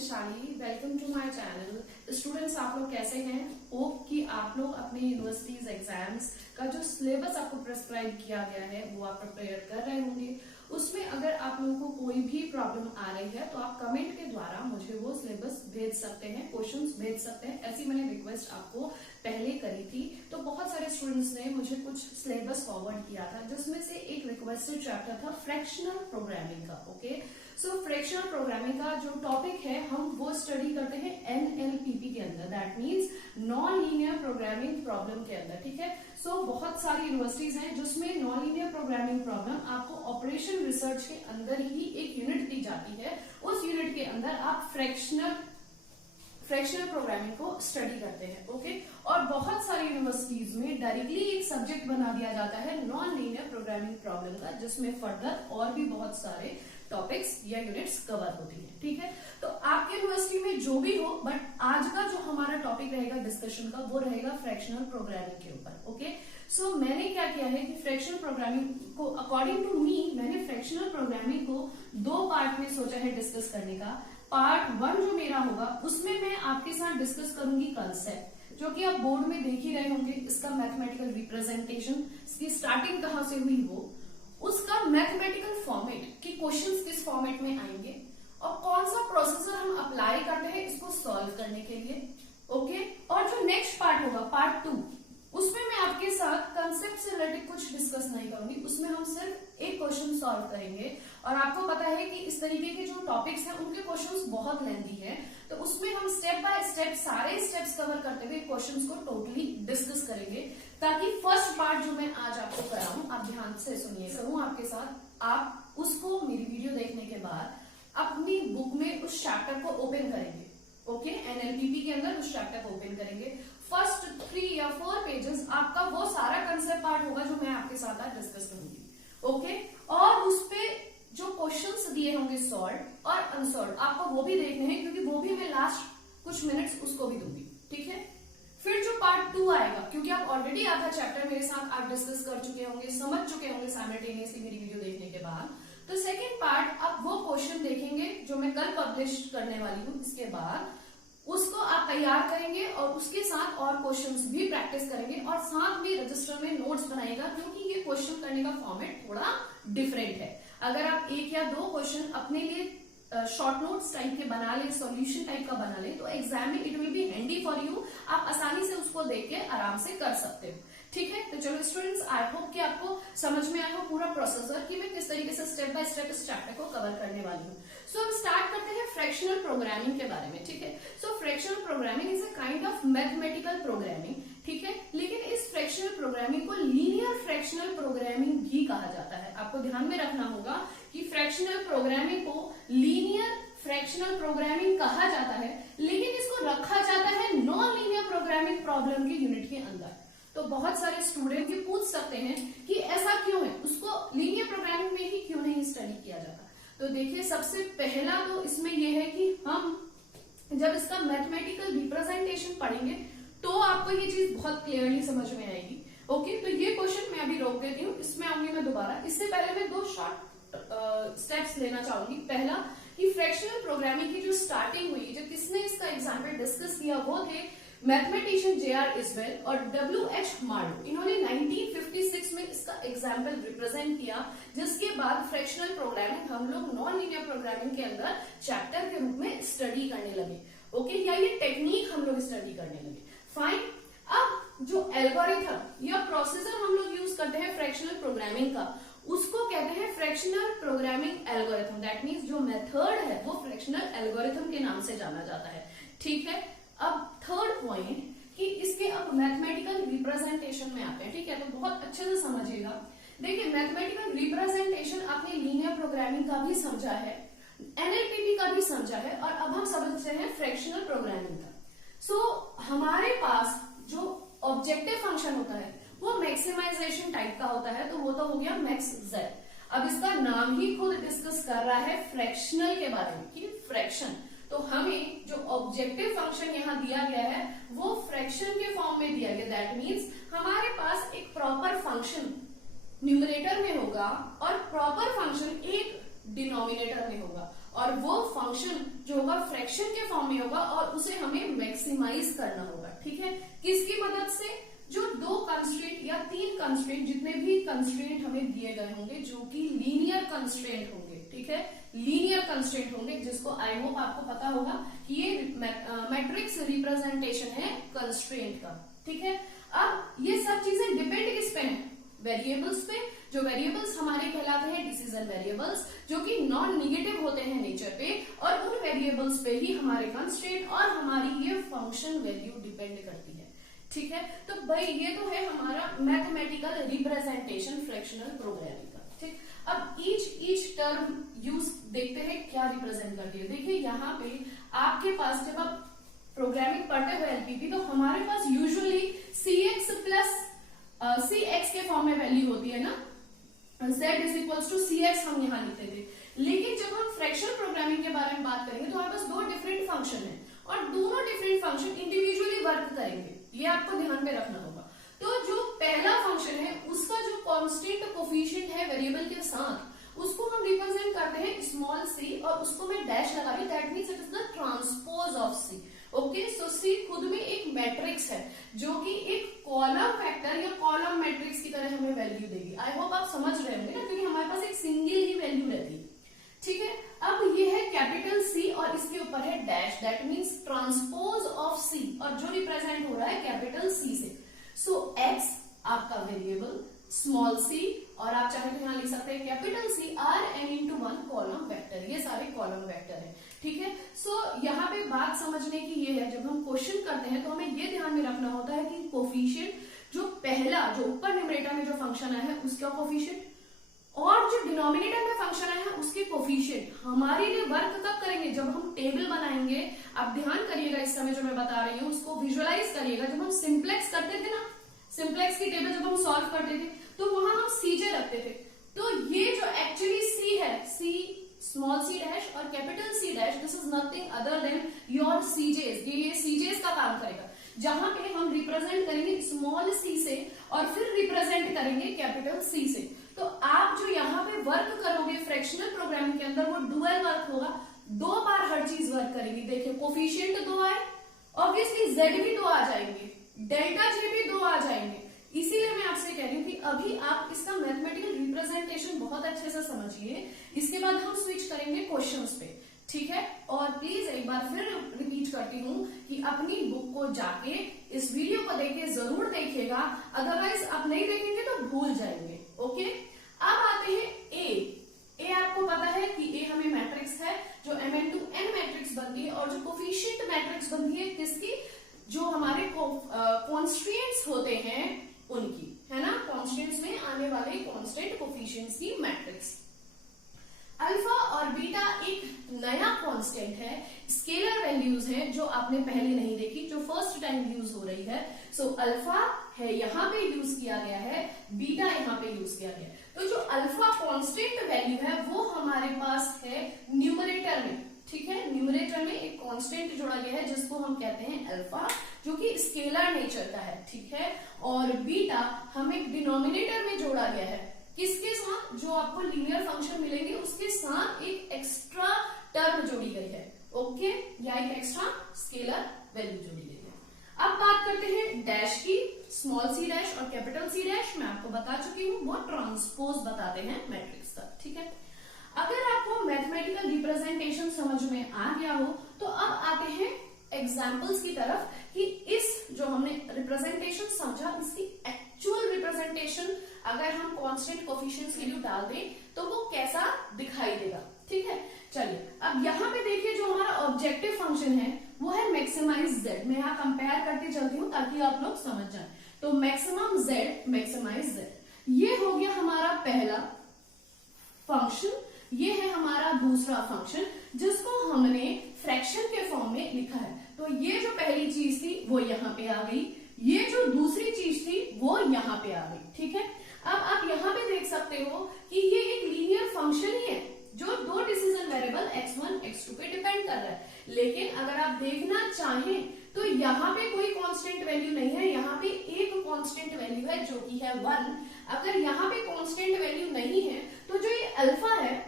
Vaishali, welcome to my channel. Students, आप लोग कैसे हैं? होप कि आप लोग अपने यूनिवर्सिटीज एग्जाम्स का जो सिलेबस आपको प्रेस्क्राइब किया गया है वो आप प्रिपेयर कर रहे होंगे। उसमें अगर आप लोगों को कोई भी प्रॉब्लम आ रही है तो आप कमेंट के द्वारा मुझे वो सिलेबस भेज सकते हैं, क्वेश्चंस भेज सकते हैं। ऐसी मैंने रिक्वेस्ट आपको पहले करी थी, तो बहुत सारे स्टूडेंट्स ने मुझे कुछ सिलेबस फॉरवर्ड किया था, जिसमें से एक रिक्वेस्टेड चैप्टर था फ्रैक्शनल प्रोग्रामिंग का। ओके, सो फ्रैक्शनल प्रोग्रामिंग का जो टॉपिक है हम वो स्टडी करते हैं NLPP के अंदर, that means non linear programming problem के अंदर। ठीक है, सो बहुत सारी यूनिवर्सिटीज हैं जिसमें नॉन लीनियर प्रोग्रामिंग प्रॉब्लम आपको ऑपरेशन रिसर्च के अंदर ही एक यूनिट दी जाती है। उस यूनिट के अंदर आप फ्रैक्शनल प्रोग्रामिंग को स्टडी करते हैं। ओके, और बहुत सारी यूनिवर्सिटीज में डायरेक्टली एक सब्जेक्ट बना दिया जाता है नॉन लीनियर प्रोग्रामिंग प्रॉब्लम का, जिसमें फर्दर और भी बहुत सारे टॉपिक्स या यूनिट्स कवर होती है। ठीक है, तो आपके यूनिवर्सिटी में जो भी हो, बट आज का जो हमारा टॉपिक रहेगा डिस्कशन का वो रहेगा फ्रैक्शनल प्रोग्रामिंग के ऊपर। ओके, सो मैंने क्या किया है कि फ्रैक्शनल प्रोग्रामिंग को अकॉर्डिंग टू मी मैंने फ्रैक्शनल प्रोग्रामिंग को दो पार्ट में सोचा है डिस्कस करने का। पार्ट 1 जो मेरा होगा उसमें मैं आपके साथ डिस्कस करूंगी कंसेप्ट, जो कि आप बोर्ड में देख ही रहे होंगे। इसका मैथमेटिकल रिप्रेजेंटेशन, इसकी स्टार्टिंग कहां से हुई वो, उसका मैथमेटिकल फॉर्मेट कि क्वेश्चंस किस फॉर्मेट में आएंगे और कौन सा प्रोसेसर हम अप्लाई करते हैं इसको सॉल्व करने के लिए। ओके, और जो नेक्स्ट पार्ट होगा पार्ट 2, उसमें मैं आपके साथ कंसेप्ट से रिलेटेड कुछ डिस्कस नहीं करूंगी। उसमें हम सिर्फ एक क्वेश्चन सॉल्व करेंगे, और आपको पता है कि इस तरीके के जो टॉपिक्स हैं उनके क्वेश्चंस बहुत लेंथी हैं, तो उसमें हम स्टेप बाय स्टेप सारे स्टेप्स कवर करते हुए क्वेश्चंस को टोटली डिस्कस करेंगे, ताकि फर्स्ट पार्ट जो मैं आज आपको कराऊं आप ध्यान से सुनिए करूं आपके साथ। आप उसको मेरी वीडियो देखने के बाद अपनी बुक में उस चैप्टर को ओपन करेंगे। ओके, NLPP के अंदर उस चैप्टर को ओपन करेंगे। फर्स्ट 3 या 4 पेजेस आपका वो सारा कंसेप्ट पार्ट होगा जो मैं आपके साथ आज डिस्कस करूंगी। ओके, और उस पे जो क्वेश्चंस दिए होंगे सॉल्व और अनसॉल्व आपको वो भी देखने हैं, क्योंकि वो भी मैं लास्ट कुछ मिनट्स उसको भी दूंगी। ठीक है, फिर जो पार्ट 2 आएगा, क्योंकि आप ऑलरेडी आधा चैप्टर मेरे साथ आप डिस्कस कर चुके होंगे, समझ चुके होंगे साइमल्टेनियसली मेरी वीडियो देखने के बाद, तो सेकेंड पार्ट आप वो क्वेश्चन देखेंगे जो मैं कल पब्लिश करने वाली हूँ। इसके बाद उसको आप तैयार करेंगे और उसके साथ और क्वेश्चंस भी प्रैक्टिस करेंगे, और साथ में रजिस्टर में नोट्स बनाएगा, क्योंकि ये क्वेश्चन करने का फॉर्मेट थोड़ा डिफरेंट है। अगर आप एक या दो क्वेश्चन अपने लिए शॉर्ट नोट्स टाइप के बना ले, सॉल्यूशन टाइप का बना ले, तो एग्जाम में it will be handy for you. आप आसानी से उसको देख के आराम से कर सकते हो। ठीक है, तो चलो स्टूडेंट्स, आई होप कि आपको समझ में आया हो पूरा प्रोसेसर कि मैं किस तरीके से स्टेप बाय स्टेप इस चैप्टर को कवर करने वाली हूँ। सो हम स्टार्ट करते हैं फ्रैक्शनल प्रोग्रामिंग के बारे में। ठीक है, so fractional programming is a kind of mathematical programming. ठीक है, लेकिन इस फ्रैक्शनल प्रोग्रामिंग को लीनियर फ्रैक्शनल प्रोग्रामिंग भी कहा जाता है। आपको ध्यान में रखना होगा कि फ्रैक्शनल प्रोग्रामिंग को लीनियर फ्रैक्शनल प्रोग्रामिंग कहा जाता है, लेकिन इसको रखा जाता है नॉन लीनियर प्रोग्रामिंग प्रॉब्लम के यूनिट के अंदर। तो बहुत सारे स्टूडेंट ये पूछ सकते हैं कि ऐसा क्यों है, उसको लीनियर प्रोग्रामिंग में ही क्यों नहीं स्टडी किया जाता। तो देखिए, सबसे पहला तो इसमें यह है कि हम जब इसका मैथमेटिकल रिप्रेजेंटेशन पढ़ेंगे तो आपको ये चीज बहुत क्लियरली समझ में आएगी। ओके, तो ये क्वेश्चन मैं अभी रोक देती हूँ, इसमें आऊंगी मैं दोबारा। इससे पहले मैं 2 शॉर्ट स्टेप्स लेना चाहूंगी। पहला कि फ्रैक्शनल प्रोग्रामिंग की जो स्टार्टिंग हुई, जब किसने इसका एग्जाम्पल डिस्कस किया, वो थे मैथमेटिशियन J.R. इजबेल और W.H. मार्लो। इन्होंने 1956 में इसका एग्जाम्पल रिप्रेजेंट किया, जिसके बाद फ्रैक्शनल प्रोग्रामिंग हम लोग नॉन लीनियर प्रोग्रामिंग के अंदर चैप्टर के रूप में स्टडी करने लगे। ओके, या ये टेक्निक हम लोग स्टडी करने लगे। फाइन, अब जो एल्गोरिथम या प्रोसेसर हम लोग यूज करते हैं फ्रैक्शनल प्रोग्रामिंग का, उसको कहते हैं fractional programming algorithm. That means जो मेथड है वो फ्रैक्शनल एल्गोरिथम के नाम से जाना जाता है। ठीक है, अब थर्ड पॉइंट कि इसके अब मैथमेटिकल रिप्रेजेंटेशन में आते हैं। ठीक है, तो बहुत अच्छे से समझिएगा। देखिए, मैथमेटिकल रिप्रेजेंटेशन आपने लीनियर प्रोग्रामिंग का भी समझा है, NLPP का भी समझा है, और अब हम समझते हैं फ्रैक्शनल प्रोग्रामिंग का। सो हमारे पास जो ऑब्जेक्टिव फंक्शन होता है वो मैक्सिमाइजेशन टाइप का होता है, तो वो तो हो गया मैक्स जेड। अब इसका नाम ही खुद डिस्कस कर रहा है फ्रैक्शनल के बारे में कि फ्रैक्शन, तो हमें जो ऑब्जेक्टिव फंक्शन यहाँ दिया गया है वो फ्रैक्शन के फॉर्म में दिया गया। दैट मीन्स हमारे पास एक प्रॉपर फंक्शन न्यूमरेटर में होगा और प्रॉपर फंक्शन एक डिनोमिनेटर में होगा, और वो फंक्शन जो होगा फ्रैक्शन के फॉर्म में होगा और उसे हमें मैक्सिमाइज करना होगा। ठीक है, किसकी मदद से? जो 2 कंस्ट्रेंट या 3 कंस्ट्रेंट, जितने भी कंस्ट्रेंट हमें दिए गए होंगे जो कि लीनियर कंस्ट्रेंट होंगे। ठीक है, लीनियर कंस्ट्रेंट होंगे, जिसको आई होप आपको पता होगा कि ये मैट्रिक्स रिप्रेजेंटेशन है कंस्ट्रेंट का। ठीक है, अब ये सब चीजें डिपेंड किस पे है? वेरिएबल्स पे। जो वेरिएबल्स हमारे कहलाते हैं डिसीजन वेरिएबल्स, जो कि नॉन निगेटिव होते हैं नेचर पे, और उन वेरिएबल्स पे ही हमारे कंस्ट्रेंट और हमारी ये फंक्शन वैल्यू डिपेंड करती है। ठीक है, तो भाई ये तो है हमारा मैथमेटिकल रिप्रेजेंटेशन फ्रैक्शनल प्रोग्रामिंग का। ठीक, अब ईच टर्म यूज देखते हैं क्या रिप्रेजेंट करती है। देखिए यहाँ पे आपके पास जब आप प्रोग्रामिंग पढ़ते हुए एलपीपी, तो हमारे पास यूजुअली cx प्लस cx के फॉर्म में वैल्यू होती है ना, z is equals to cx हम यहाँ लिखते थे। लेकिन जब हम फ्रैक्शनल प्रोग्रामिंग के बारे में बात करेंगे तो हमारे पास 2 डिफरेंट फंक्शन है और दोनों डिफरेंट फंक्शन इंडिविजुअली वर्क करेंगे, ये आपको ध्यान में रखना होगा। तो जो पहला फंक्शन है उसका जो कांस्टेंट कोफिशिएंट है वेरिएबल के साथ, उसको हम रिप्रेजेंट करते हैं स्मॉल c और उसको मैं डैश लगा रही हूं, that means it is the transpose of c। Okay, so c खुद में एक मैट्रिक्स है जो कि एक कॉलम वेक्टर या कॉलम मैट्रिक्स की तरह हमें वैल्यू देगी। आई होप आप समझ रहे होंगे ना, क्योंकि हमारे पास एक सिंगल ही वैल्यू रहती है। ठीक है, अब ये है कैपिटल C और इसके ऊपर है dash, that means transpose of C, और जो रिप्रेजेंट हो रहा है कैपिटल C से। सो x आपका वेरिएबल स्मॉल c, और आप चाहे तो यहाँ लिख सकते हैं capital C Rn×1 column vector, ये सारे कॉलम वेक्टर है। ठीक है, सो यहाँ पे बात समझने की ये है, जब हम क्वेश्चन करते हैं तो हमें ये ध्यान में रखना होता है कि कोफिशिएंट जो पहला जो ऊपर न्यूमरेटर में जो फंक्शन आया है उसका कोफिशिएंट और जो डिनोमिनेटर में फंक्शन आया है उसके कोफिशिएंट हमारे लिए वर्क कब करेंगे? जब हम टेबल बनाएंगे। आप ध्यान करिएगा, इस समय जो मैं बता रही हूँ उसको विजुअलाइज करिएगा। जब हम सिंप्लेक्स करते थे ना, सिंप्लेक्स की टेबल जब हम सॉल्व करते थे तो वहां हम सीजे रखते थे। तो ये जो एक्चुअली सी है, सी स्मॉल सी डैश और capital C dash, this is nothing other than your CJs. ये सीजेस का काम करेगा, जहां पे हम रिप्रेजेंट करेंगे स्मॉल सी से और फिर रिप्रेजेंट करेंगे कैपिटल सी से। तो आप जो यहाँ पे वर्क करोगे फ्रैक्शनल प्रोग्रामिंग के अंदर, वो डुअल वर्क होगा, 2 बार हर चीज वर्क करेगी। देखिए कोफिशिएंट 2 आए, ऑब्वियसली z भी 2 आ जाएंगे, डेल्टा जे भी 2 आ जाएंगे। इसीलिए मैं आपसे कह रही हूँ कि अभी आप इसका मैथमेटिकल रिप्रेजेंटेशन बहुत अच्छे से समझिए, इसके बाद हम स्विच करेंगे क्वेश्चंस पे। ठीक है, और प्लीज एक बार फिर रिपीट करती हूँ कि अपनी बुक को जाके इस वीडियो को देखे जरूर देखिएगा, अदरवाइज आप नहीं देखेंगे तो भूल जाएंगे। ओके, अब आते हैं ए आपको पता है कि ए हमें मैट्रिक्स है जो mn×n मैट्रिक्स बनती है, और जो कोफिशिएंट मैट्रिक्स बनती है किसकी? जो हमारे कॉन्स्टेंट्स होते हैं उनकी, है ना, कॉन्स्टेंट्स में आने वाले कांस्टेंट कोफिशिएंट्स की मैट्रिक्स। अल्फा और बीटा एक नया कांस्टेंट है, स्केलर वैल्यूज है जो आपने पहले नहीं देखी, जो फर्स्ट टाइम यूज हो रही है। सो अल्फा है यहाँ पे यूज किया गया है, बीटा यहाँ पे यूज किया गया है। तो जो अल्फा कांस्टेंट वैल्यू है वो हमारे पास है न्यूमरेटर में। ठीक है, न्यूमरेटर में एक कांस्टेंट जोड़ा गया है जिसको हम कहते हैं अल्फा, जो कि स्केलर नेचर का है। ठीक है, और बीटा हमें डिनोमिनेटर में जोड़ा गया है, किसके साथ? जो आपको लीनियर फंक्शन मिलेंगे उसके साथ एक एक्स्ट्रा टर्म जोड़ी गई है। ओके, या एक एक्स्ट्रा स्केलर वैल्यू जोड़ी गई है। अब बात करते हैं डैश की, स्मॉल सी डैश और कैपिटल सी डैश। मैं आपको बता चुकी हूँ, वो ट्रांसपोज बताते हैं मैट्रिक्स का। ठीक है, अगर आपको मैथमेटिकल रिप्रेजेंटेशन समझ में आ गया हो तो अब आते हैं एग्जाम्पल्स की तरफ कि इस जो हमने रिप्रेजेंटेशन समझा, इसकी एक्चुअल रिप्रेजेंटेशन अगर हम कांस्टेंट कोफिशिएंट्स की वैल्यू डाल दें तो वो कैसा दिखाई देगा। ठीक है, चलिए अब यहाँ पे देखिए जो हमारा ऑब्जेक्टिव फंक्शन है वो है मैक्सिमाइज z। मैं यहाँ कंपेयर करते चलती हूँ ताकि आप लोग समझ जाए। तो मैक्सिमम z, मैक्सिमाइज z, ये हो गया हमारा पहला फंक्शन, ये है हमारा दूसरा फंक्शन जिसको हमने फ्रैक्शन के फॉर्म में लिखा है। तो ये जो पहली चीज थी वो यहाँ पे आ गई, ये जो दूसरी चीज थी वो यहाँ पे आ गई। ठीक है, अब आप यहाँ पे देख सकते हो कि ये एक लीनियर फंक्शन ही है जो 2 डिसीजन वेरिएबल x1 x2 पे डिपेंड कर रहा है। लेकिन अगर आप देखना चाहें तो यहाँ पे कोई कांस्टेंट वैल्यू नहीं है, यहाँ पे एक कांस्टेंट वैल्यू है जो कि है 1। अगर यहाँ पे कांस्टेंट वैल्यू नहीं है तो जो ये अल्फा है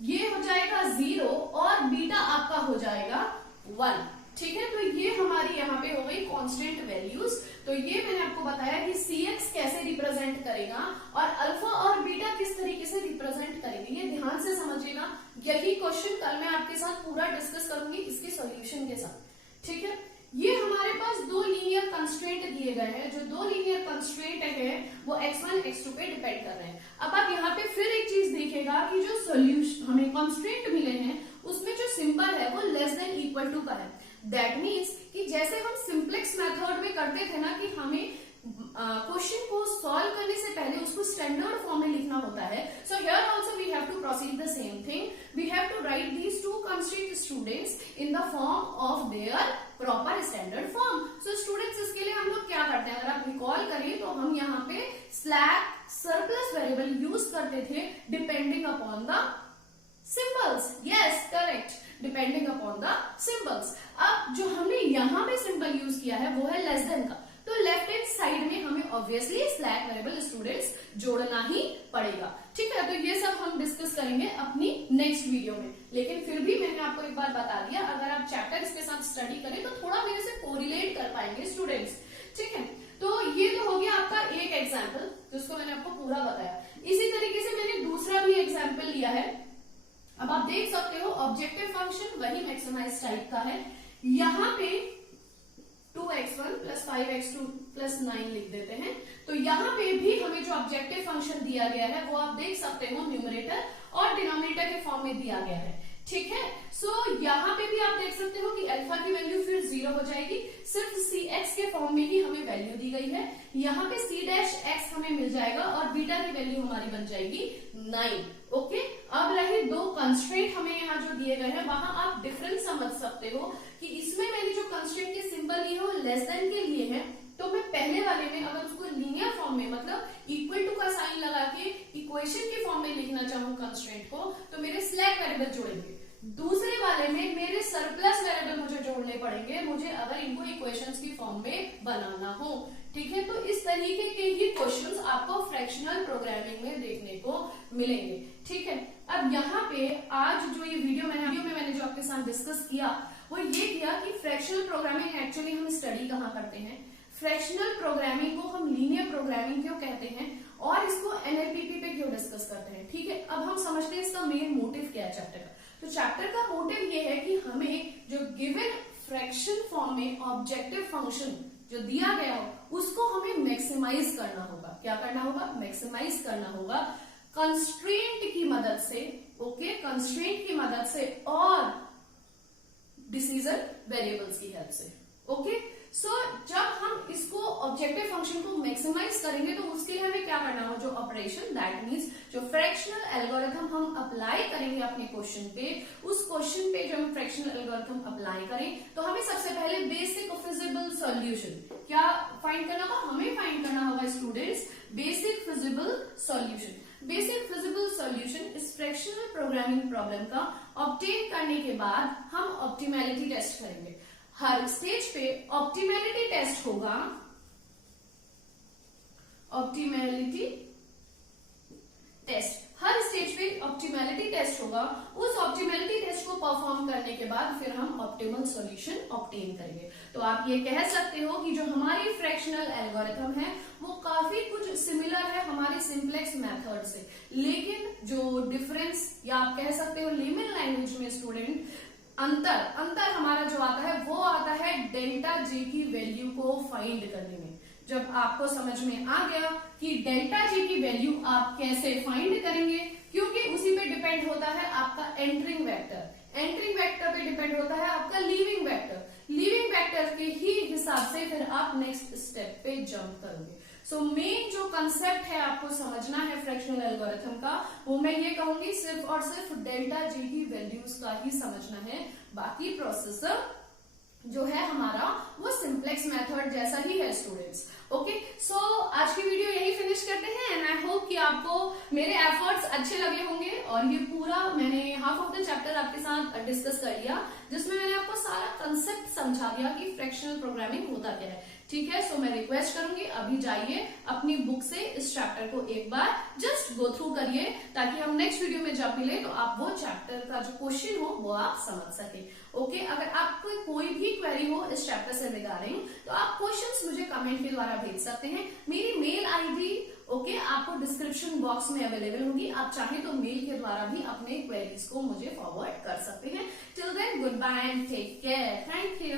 ये हो जाएगा 0 और बीटा आपका हो जाएगा 1। ठीक है, तो ये हमारी यहाँ पे हो गई कांस्टेंट वैल्यूज। तो ये मैंने आपको बताया कि Cx कैसे रिप्रेजेंट करेगा और अल्फा और बीटा किस तरीके से रिप्रेजेंट करेंगे, ये ध्यान से समझिएगा। यही क्वेश्चन कल मैं आपके साथ पूरा डिस्कस करूंगी इसके सॉल्यूशन के साथ। ठीक है, ये हमारे पास दो लीनियर कंस्ट्रेंट दिए गए हैं। जो दो लीनियर कंस्ट्रेंट है वो x1 x2 पे डिपेंड कर रहे हैं। अब आप यहाँ पे फिर एक चीज देखिएगा कि जो सॉल्यूशन हमें कंस्ट्रेंट मिले हैं उसमें जो सिंबल है वो लेस देन इक्वल टू का है। दैट मीन्स कि जैसे हम सिंप्लेक्स मेथड में करते थे ना कि हमें क्वेश्चन को सॉल्व करने से पहले उसको स्टैंडर्ड फॉर्म में लिखना होता है। So here also we have to proceed the same thing. We have to write these two constraint students in the form of their proper standard form. So students, इसके लिए हम लोग क्या करते हैं, अगर आप रिकॉल करिए तो हम यहाँ पे स्लैक सरप्लस वेरिएबल यूज करते थे depending upon the symbols. Yes, correct, depending upon the symbols. अब जो हमने यहाँ पे सिंबल यूज किया है वो है लेस देन का, तो लेफ्ट हैंड साइड में हमें ऑब्वियसली स्लैक वेरिएबल स्टूडेंट्स जोड़ना ही पड़ेगा। ठीक है, तो ये सब हम डिस्कस करेंगे अपनी नेक्स्ट वीडियो में। लेकिन फिर भी मैंने आपको एक बार बता दिया, अगर आप चैप्टर्स के साथ स्टडी करें तो थोड़ा मेरे से कोरिलेट कर पाएंगे स्टूडेंट्स। ठीक है, तो ये तो हो गया आपका एक एग्जाम्पल जिसको मैंने आपको पूरा बताया। इसी तरीके से मैंने दूसरा भी एग्जाम्पल लिया है। अब आप देख सकते हो ऑब्जेक्टिव फंक्शन वही मैक्सिमाइज टाइप का है। यहाँ पे 2x1 प्लस 5x2 प्लस 9 लिख देते हैं। तो यहाँ पे भी हमें जो ऑब्जेक्टिव फंक्शन दिया गया है वो आप देख सकते हो न्यूमरेटर और डिनोमिनेटर के फॉर्म में दिया गया है। ठीक है, सो यहाँ पे भी आप देख सकते हो कि अल्फा की वैल्यू फिर 0 हो जाएगी, सिर्फ Cx के फॉर्म में ही हमें वैल्यू दी गई है। यहाँ पे C' हमें मिल जाएगा और बीटा की वैल्यू हमारी बन जाएगी 9। ओके, अब रहे दो कंस्ट्रेंट हमें यहाँ जो दिए गए हैं, वहां आप डिफरेंस समझ सकते हो कि इसमें मैंने जो कंस्ट्रेंट के सिंबल लिए वो लेस देन के लिए हैं। तो मैं पहले वाले में अगर उसको लीनियर फॉर्म में मतलब इक्वल टू का साइन लगा के इक्वेशन के फॉर्म में लिखना चाहूँ कंस्ट्रेंट को, तो मेरे स्लैक वेरिएबल जोड़ेंगे। दूसरे वाले में मेरे सरप्लस वेरिएबल मुझे जोड़ने पड़ेंगे, मुझे अगर इनको इक्वेशंस की फॉर्म में बनाना हो। ठीक है, तो इस तरीके के ही क्वेश्चंस आपको फ्रैक्शनल प्रोग्रामिंग में देखने को मिलेंगे। ठीक है, अब यहाँ पे आज जो ये वीडियो में मैंने जो आपके साथ डिस्कस किया वो ये किया कि फ्रैक्शनल प्रोग्रामिंग एक्चुअली हम स्टडी कहाँ करते हैं, फ्रैक्शनल प्रोग्रामिंग को हम लीनियर प्रोग्रामिंग क्यों कहते हैं और इसको एनएलपीपी पे क्यों डिस्कस करते हैं। ठीक है, अब हम समझते हैं इसका मेन मोटिव क्या है चैप्टर का। तो चैप्टर का मोटिव ये है कि हमें जो गिवन फ्रैक्शन फॉर्म में ऑब्जेक्टिव फंक्शन जो दिया गया हो उसको हमें मैक्सिमाइज करना होगा। क्या करना होगा, मैक्सिमाइज करना होगा कंस्ट्रेंट की मदद से। ओके, कंस्ट्रेंट की मदद से और डिसीजन वेरिएबल्स की हेल्प से। ओके, सो जब हम इसको ऑब्जेक्टिव फंक्शन को मैक्सिमाइज करेंगे तो उसके लिए हमें क्या करना होगा, जो ऑपरेशन दैट मीन्स जो फ्रैक्शनल एल्गोरिथम हम अप्लाई करेंगे अपने क्वेश्चन पे, उस क्वेश्चन पे जो हम फ्रैक्शनल एल्गोरिथम अप्लाई करें तो हमें सबसे पहले बेसिक फिजिबल सॉल्यूशन क्या फाइंड करना होगा, हमें फाइंड करना होगा students basic feasible solution. Basic feasible solution इस फ्रैक्शनल प्रोग्रामिंग प्रॉब्लम का ऑब्टेन करने के बाद हम ऑप्टिमैलिटी टेस्ट करेंगे। हर स्टेज पे ऑप्टिमैलिटी टेस्ट होगा, ऑप्टिमैलिटी टेस्ट हर स्टेज पे ऑप्टिमैलिटी टेस्ट होगा। उस ऑप्टिमैलिटी टेस्ट को परफॉर्म करने के बाद फिर हम ऑप्टिमल सॉल्यूशन ऑब्टेन करेंगे। तो आप ये कह सकते हो कि जो हमारी फ्रैक्शनल एल्गोरिथम है वो काफी कुछ सिमिलर है हमारे सिंप्लेक्स मेथड से, लेकिन जो डिफरेंस या आप कह सकते हो लेमन लैंग्वेज में स्टूडेंट अंतर हमारा जो आता है वो आता है डेल्टा जे की वैल्यू को फाइंड करने में। जब आपको समझ में आ गया कि डेल्टा जे की वैल्यू आप कैसे फाइंड करेंगे, क्योंकि उसी पे डिपेंड होता है आपका एंटरिंग वेक्टर पे डिपेंड होता है आपका लीविंग वेक्टर के ही हिसाब से फिर आप नेक्स्ट स्टेप पे जंप करोगे। सो मेन जो कंसेप्ट है आपको समझना है फ्रैक्शनल एल्गोरिथम का, वो मैं ये कहूंगी सिर्फ और सिर्फ डेल्टा जे की वैल्यूज का ही समझना है। बाकी प्रोसेसर जो है हमारा वो सिंप्लेक्स मेथड जैसा ही है स्टूडेंट्स। ओके, सो आज की वीडियो यही फिनिश करते हैं एंड आई होप कि आपको मेरे एफर्ट्स अच्छे लगे होंगे और ये पूरा मैंने हाफ ऑफ द चैप्टर आपके साथ डिस्कस कर लिया जिसमें मैंने आपको सारा कंसेप्ट समझा दिया कि फ्रैक्शनल प्रोग्रामिंग होता क्या है। ठीक है, सो मैं रिक्वेस्ट करूंगी अभी जाइए अपनी बुक से इस चैप्टर को एक बार जस्ट गो थ्रू करिए, ताकि हम नेक्स्ट वीडियो में जब मिले तो आप वो चैप्टर का जो क्वेश्चन हो वो आप समझ सके। ओके, अगर आपको कोई भी क्वेरी हो इस चैप्टर से रिगार्डिंग तो आप क्वेश्चंस मुझे कमेंट के द्वारा भेज सकते हैं। मेरी मेल आईडी ओके आपको डिस्क्रिप्शन बॉक्स में अवेलेबल होगी, आप चाहे तो मेल के द्वारा भी अपने क्वेरीज को मुझे फॉरवर्ड कर सकते हैं। Till then good bye and take care, thank you.